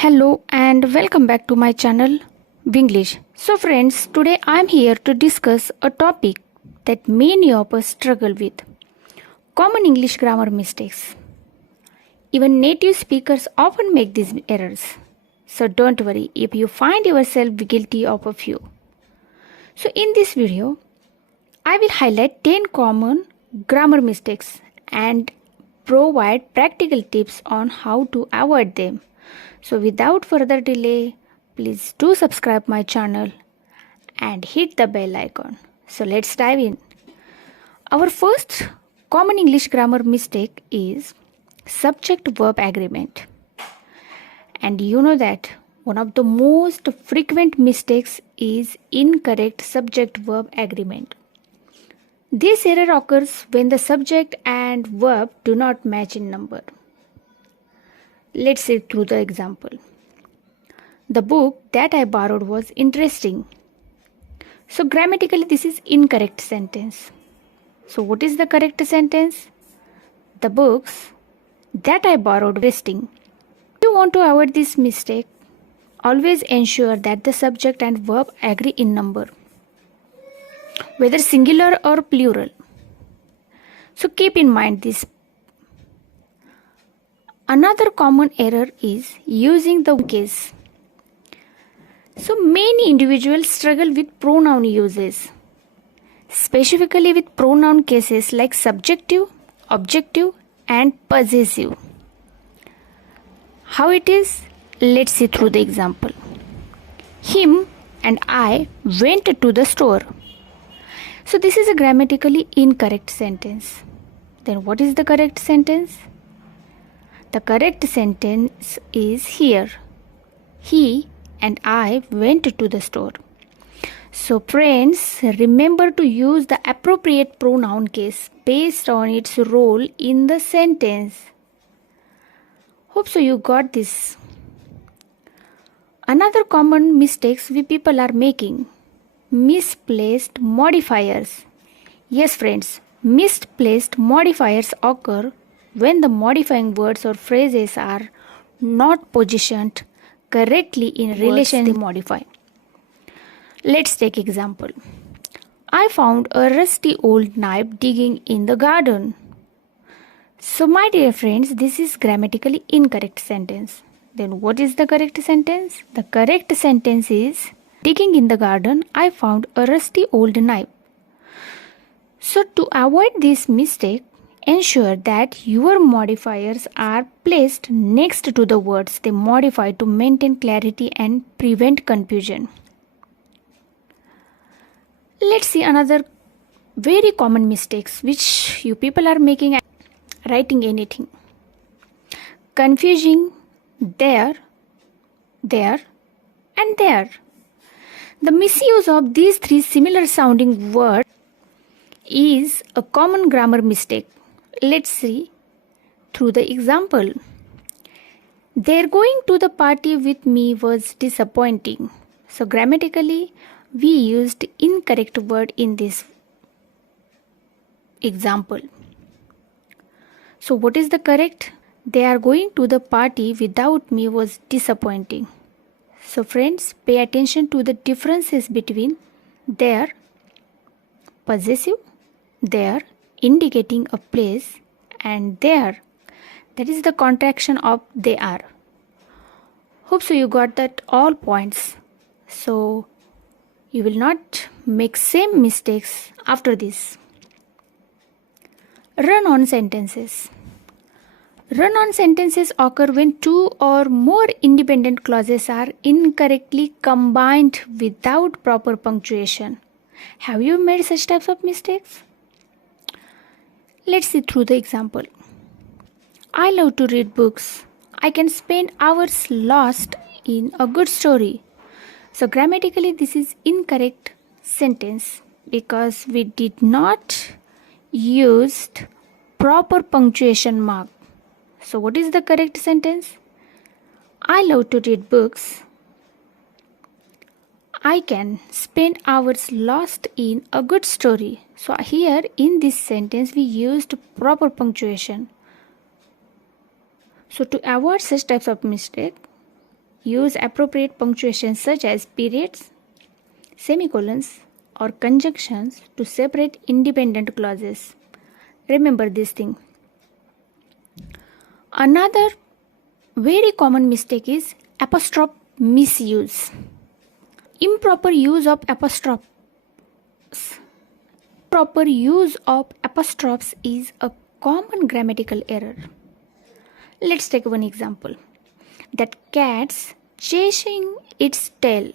Hello and welcome back to my channel Winglish. So friends, today I am here to discuss a topic that many of us struggle with. Common English grammar mistakes. Even native speakers often make these errors. So don't worry if you find yourself guilty of a few. So in this video, I will highlight 10 common grammar mistakes and provide practical tips on how to avoid them. So without further delay, please do subscribe my channel and hit the bell icon. So let's dive in. Our first common English grammar mistake is subject-verb agreement. And you know that one of the most frequent mistakes is incorrect subject-verb agreement. This error occurs when the subject and verb do not match in number. Let's see through the example. The book that I borrowed was interesting. So grammatically this is incorrect sentence. So what is the correct sentence? The books that I borrowed were interesting. If you want to avoid this mistake, always ensure that the subject and verb agree in number, whether singular or plural. So keep in mind this. Another common error is using the case. So many individuals struggle with pronoun uses, specifically with pronoun cases like subjective, objective and possessive. How it is? Let's see through the example. Him and I went to the store. So this is a grammatically incorrect sentence. Then what is the correct sentence? The correct sentence is here. He and I went to the store. So friends, remember to use the appropriate pronoun case based on its role in the sentence. Hope so you got this. Another common mistakes we people are making. Misplaced modifiers. Yes friends, misplaced modifiers occur when the modifying words or phrases are not positioned correctly in relation to modify. Let's take example. I found a rusty old knife digging in the garden. So my dear friends, this is grammatically incorrect sentence. Then what is the correct sentence? The correct sentence is digging in the garden, I found a rusty old knife. So to avoid this mistake, ensure that your modifiers are placed next to the words they modify to maintain clarity and prevent confusion. Let's see another very common mistakes which you people are making writing anything. Confusing there, and there. The misuse of these three similar sounding words is a common grammar mistake. Let's see through the example. Their going to the party with me was disappointing. So grammatically, we used incorrect word in this example. So what is the correct? They are going to the party without me was disappointing. So friends, pay attention to the differences between their, possessive, their, indicating a place, and there, that is the contraction of they are. Hope so you got that all points. So you will not make same mistakes after this. Run-on sentences. Run-on sentences occur when two or more independent clauses are incorrectly combined without proper punctuation. Have you made such types of mistakes? Let's see through the example. I love to read books. I can spend hours lost in a good story. So grammatically this is incorrect sentence because we did not use proper punctuation mark. So what is the correct sentence? I love to read books. I can spend hours lost in a good story. So here in this sentence we used proper punctuation. So to avoid such types of mistake, use appropriate punctuation such as periods, semicolons, or conjunctions to separate independent clauses. Remember this thing. Another very common mistake is apostrophe misuse. Improper use of apostrophes. Proper use of apostrophes is a common grammatical error. Let's take one example. That cat's chasing its tail.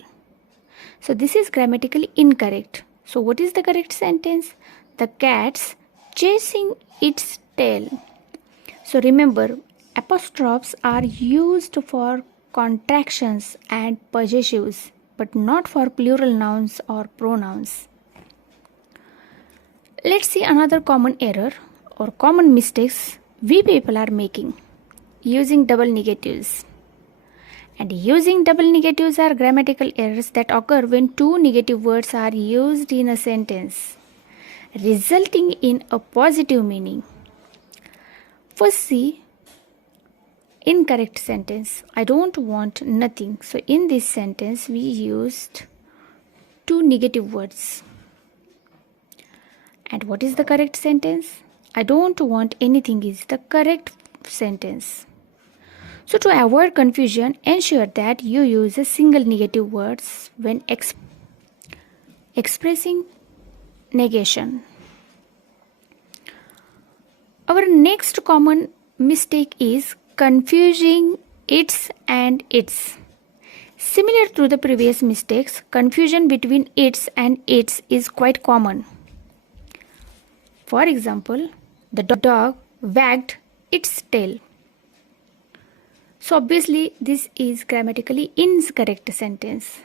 So this is grammatically incorrect. So what is the correct sentence? The cat's chasing its tail. So remember, apostrophes are used for contractions and possessives, but not for plural nouns or pronouns. Let's see another common error or common mistakes we people are making. Using double negatives. And using double negatives are grammatical errors that occur when two negative words are used in a sentence, resulting in a positive meaning. First, see incorrect sentence. I don't want nothing. So in this sentence we used two negative words. And what is the correct sentence? I don't want anything is the correct sentence. So to avoid confusion, ensure that you use a single negative words when expressing negation. Our next common mistake is confusing its and its. Similar to the previous mistakes, confusion between its and its is quite common. For example, the dog wagged its tail. So obviously this is grammatically incorrect sentence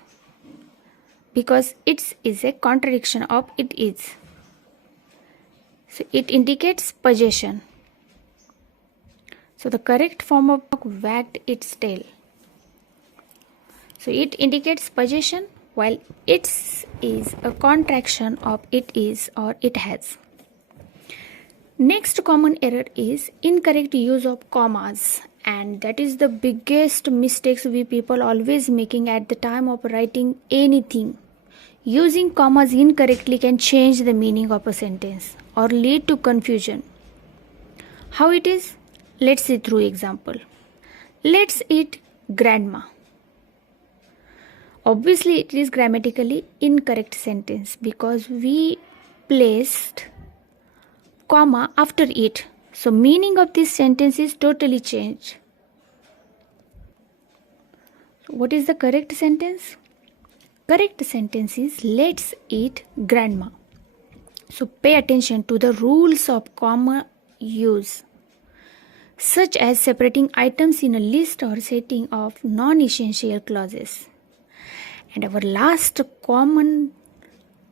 because its is a contradiction of it is. So it indicates possession. So the correct form of wagged its tail. So it indicates possession while its is a contraction of it is or it has. Next common error is incorrect use of commas, and that is the biggest mistakes we people always making at the time of writing anything. Using commas incorrectly can change the meaning of a sentence or lead to confusion. How it is? Let's see through example. Let's eat grandma. Obviously it is grammatically incorrect sentence because we placed comma after it. So meaning of this sentence is totally changed. So what is the correct sentence? Correct sentence is let's eat grandma. So pay attention to the rules of comma use, such as separating items in a list or setting of non-essential clauses. And our last common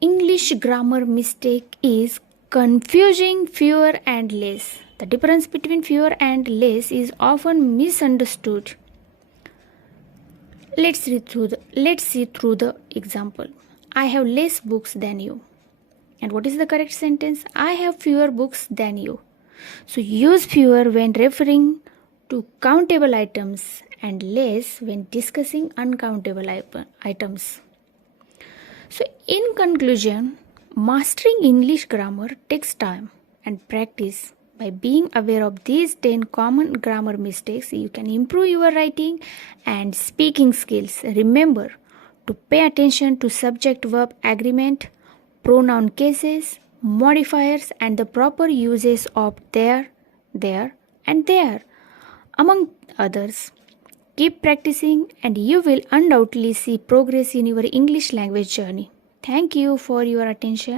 English grammar mistake is confusing fewer and less. The difference between fewer and less is often misunderstood. Let's see through the example. I have less books than you. And what is the correct sentence? I have fewer books than you. So use fewer when referring to countable items and less when discussing uncountable items. So in conclusion, mastering English grammar takes time and practice. By being aware of these 10 common grammar mistakes, you can improve your writing and speaking skills. Remember to pay attention to subject-verb agreement, pronoun cases, modifiers, and the proper uses of there, and there, among others. Keep practicing and you will undoubtedly see progress in your English language journey. Thank you for your attention.